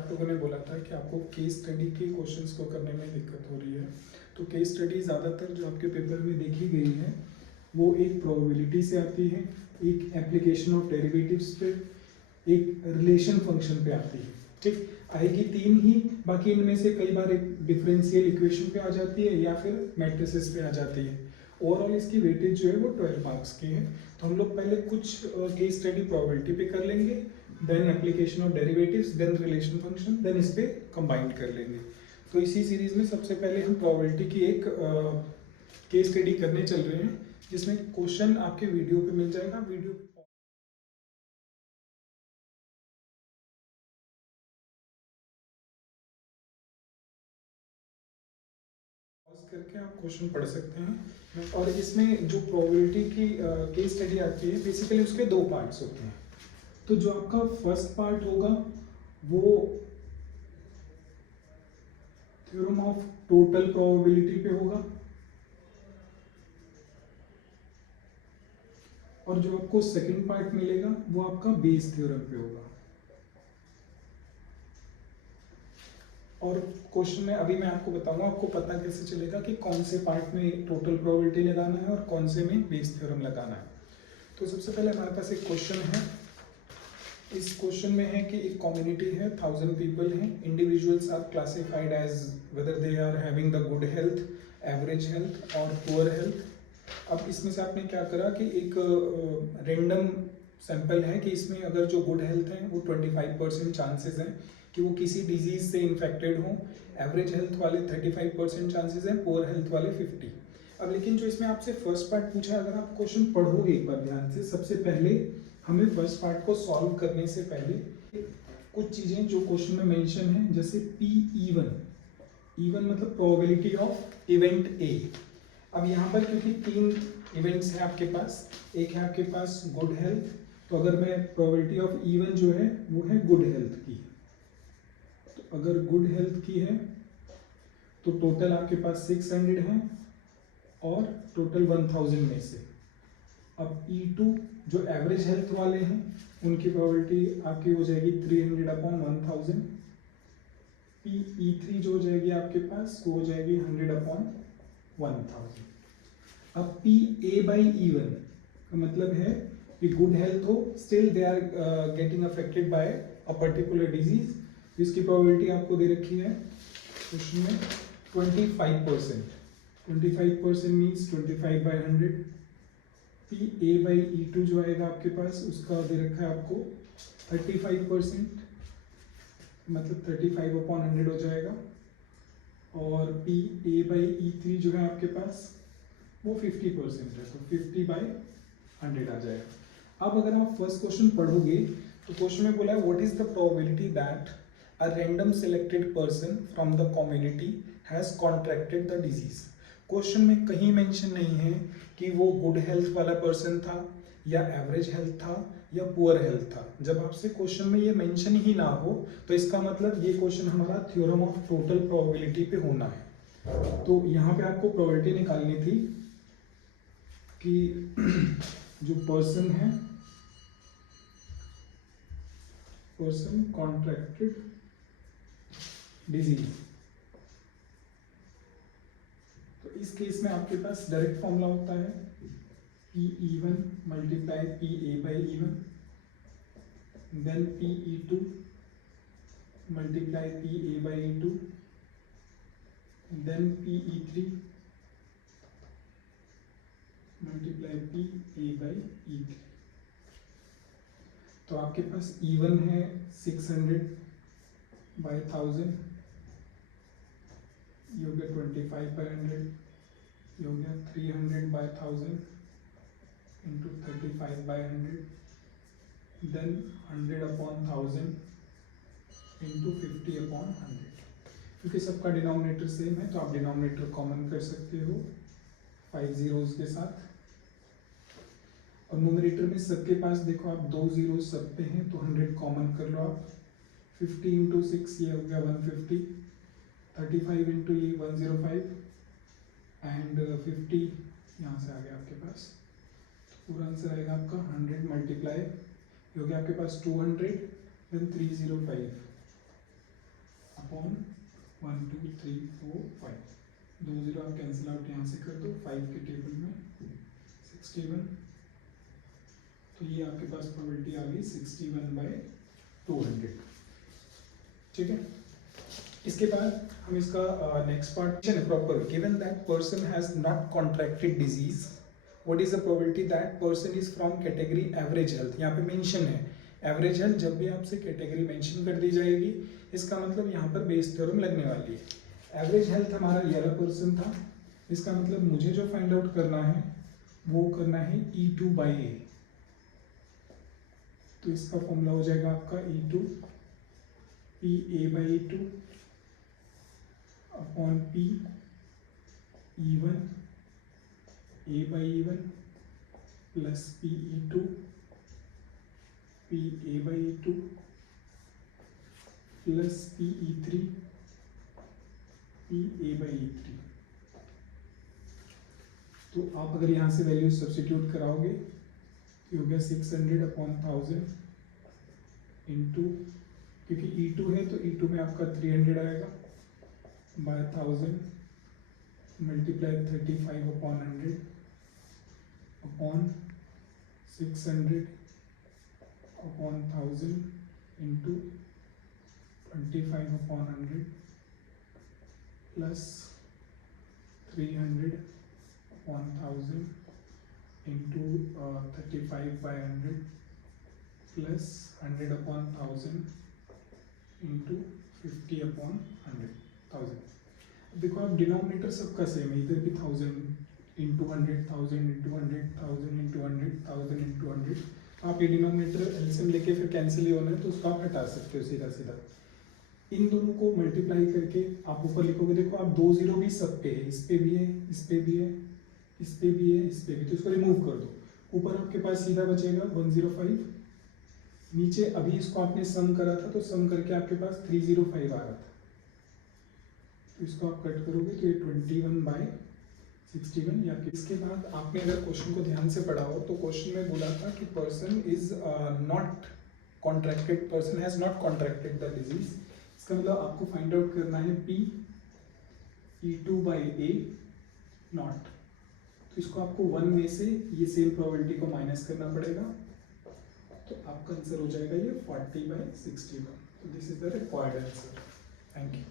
आप लोगों ने बोला था कि आपको केस स्टडी के क्वेश्चंस को करने में दिक्कत हो रही है। तो केस स्टडी ज़्यादातर जो आपके पेपर में देखी गई है वो एक प्रोबेबिलिटी से आती है, एक एप्लीकेशन ऑफ डेरिवेटिव्स पे, एक रिलेशन फंक्शन पे आती है। ठीक, आएगी तीन ही, बाकी इनमें से कई बार एक डिफरेंशियल इक्वेशन पे आ जाती है या फिर मैट्रिसेस पे आ जाती है। ओवरऑल इसकी वेटेज जो है वो 12 मार्क्स की है। तो हम लोग पहले कुछ केस स्टडी प्रोबेबिलिटी पे कर लेंगे, then application of derivatives, then relation function, then इस पे कंबाइन कर लेंगे। तो इसी सीरीज में सबसे पहले हम प्रोबेबिलिटी की एक केस स्टडी करने चल रहे हैं, जिसमें क्वेश्चन आपके वीडियो पे मिल जाएगा। वीडियो पॉज करके आप क्वेश्चन पढ़ सकते हैं। और इसमें जो प्रोबेबिलिटी की केस स्टडी आती है, बेसिकली उसके दो पार्ट्स होते हैं। तो जो आपका फर्स्ट पार्ट होगा वो थ्योरम ऑफ टोटल प्रोबेबिलिटी पे होगा, और जो आपको सेकंड पार्ट मिलेगा वो आपका बेस थ्योरम पे होगा। और क्वेश्चन में अभी मैं आपको बताऊंगा, आपको पता कैसे चलेगा कि कौन से पार्ट में टोटल प्रोबेबिलिटी लगाना है और कौन से में बेस थ्योरम लगाना है। तो सबसे पहले हमारे पास एक क्वेश्चन है। इस क्वेश्चन में है कि एक कम्युनिटी है, 1000 पीपल हैं। Individuals are classified as whether they are having the good health, average health और पुअर हेल्थ। अब इसमें से आपने क्या करा कि एक रेंडम सैंपल है कि इसमें अगर जो गुड हेल्थ है वो 25% चांसेस हैं कि वो किसी डिजीज से इन्फेक्टेड हों, एवरेज हेल्थ वाले 35% चांसेस हैं, पुअर हेल्थ वाले 50। अब लेकिन जो इसमें आपसे फर्स्ट पार्ट पूछा है, अगर आप क्वेश्चन पढ़ोगे एक बार ध्यान से, सबसे पहले हमें फर्स्ट पार्ट को सॉल्व करने से पहले कुछ चीजें जो क्वेश्चन में मेंशन है, जैसे P(E1), E1 मतलब प्रोबेबिलिटी ऑफ इवेंट ए। अब यहाँ पर क्योंकि तीन इवेंट्स हैं आपके पास, एक है आपके पास गुड हेल्थ, तो अगर मैं प्रोबेबिलिटी ऑफ E1 जो है वो है गुड हेल्थ की, तो अगर गुड हेल्थ की है तो टोटल आपके पास 600 है और टोटल 1000 में से। अब E2 जो एवरेज हेल्थ वाले हैं उनकी प्रोबेबिलिटी आपकी हो जाएगी 300/1000। E3 जो हो जाएगी आपके पास वो हो जाएगी 100/1000। अब PA/E1 का मतलब है कि गुड हेल्थ हो, still they are getting affected by a particular disease, जिसकी प्रोबेबिलिटी आपको दे रखी है उसमें 25%। 25% मीन्स 25/100। PA/E2 जो आएगा आपके पास उसका दे रखा है आपको 35%, मतलब 35/100 हो जाएगा। और PA/E3 जो है आपके पास वो 50% है, तो 50/100 आ जाएगा। अब अगर आप फर्स्ट क्वेश्चन पढ़ोगे तो क्वेश्चन में बोला है what is the probability that a random selected person from the community has contracted the disease. Question में कहीं मेंशन नहीं है कि वो गुड हेल्थ वाला पर्सन था या एवरेज हेल्थ था या पुअर हेल्थ था। जब आपसे क्वेश्चन में ये मेंशन ही ना हो तो इसका मतलब ये क्वेश्चन हमारा थ्योरम ऑफ टोटल प्रोबेबिलिटी पे होना है। तो यहाँ पे आपको प्रोबेबिलिटी निकालनी थी कि जो पर्सन है, पर्सन कॉन्ट्रैक्टेड डिजीज, तो इस केस में आपके पास डायरेक्ट फॉर्मूला होता है PE1 multiply PA/E1, then PE2 multiply PA/E2, then PE3 multiply PA/E3। तो आपके पास E1 है 600/1000, ये हो गया 25/100, ये हो गया 300/1000 इंटू 35/100, देन 100/1000 इंटू 50/100। क्योंकि सबका डिनोमिनेटर सेम है तो आप डिनोमिनेटर कॉमन कर सकते हो 5 zeros के साथ। और न्यूमरेटर में सबके पास देखो आप 2 zeros सब पे हैं तो 100 कॉमन कर लो आप। 50 इंटू 6 ये हो गया 150, 35 इंटू ये 105 एंड 50 यहाँ से आ गया आपके पास। तो पूरा आंसर आएगा आपका 100 मल्टीप्लाई, ये हो गया आपके पास 200, देन 305, 1 2 3 4 5, 2 0 आप कैंसिल आउट यहाँ से कर दो 5 के टेबल में 61, तो ये आपके पास प्रोबेबिलिटी आ गई 61/200। ठीक है, इसके बाद हम इसका नेक्स्ट पार्ट है proper. Given that person has not contracted disease, what is the probability that person is from category average health. यहाँ पे मेंशन है एवरेज हेल्थ, जब भी आपसे कैटेगरी मेंशन कर दी जाएगी इसका मतलब यहाँ पर बेस थ्योरम लगने वाली है। एवरेज हेल्थ हमारा ये वाला पर्सन था, इसका मतलब मुझे जो फाइंड आउट करना है वो करना है E2/A। तो इसका फॉर्मूला हो जाएगा आपका E2 PA/E2 upon P E1 A/E1 plus PE2 PA/E2 plus PE3 PA/E3। तो आप अगर यहाँ से वैल्यू सब्स्टिट्यूट कराओगे तो हो गया 600/1000 इंटू, क्योंकि E2 है तो E2 में आपका 300 आएगा by 1000 multiply 35/100 upon 600/1000 into 25/100 plus 300/1000 into 35/100 plus 100/1000 into 50/100। देखो आप डिनोमिनेटर सबका सेम है, इधर भी 1000 इंटू 100 1000 इंटू 100 1000 इंटू 100 1000 इंटू 100। आप ये डिनोमिनेटर एलसीएम लेके फिर कैंसिल ही होना है तो उसको आप हटा सकते हो सीधा सीधा। इन दोनों को मल्टीप्लाई करके आप ऊपर लिखोगे, देखो आप 2 0 भी सब पे है, इस पे भी है, इस पे भी है, इस पे भी है, इस पे भी, तो इसको रिमूव कर दो। ऊपर आपके पास सीधा बचेगा 105, नीचे अभी इसको आपने सम करा था तो सम करके आपके पास 305 आ रहा था, तो इसको आप कट करोगे तो ये 21/61 या। इसके बाद आपने अगर क्वेश्चन को ध्यान से पढ़ा हो तो क्वेश्चन में बोला था कि person is not contracted, person has not contracted the disease. इसका मतलब आपको फाइंड आउट करना है P E2/A नॉट, तो इसको आपको 1 में से ये सेम प्रोबेबिलिटी को माइनस करना पड़ेगा, तो आपका आंसर हो जाएगा ये 40/61। तो this is the required answer. Thank you.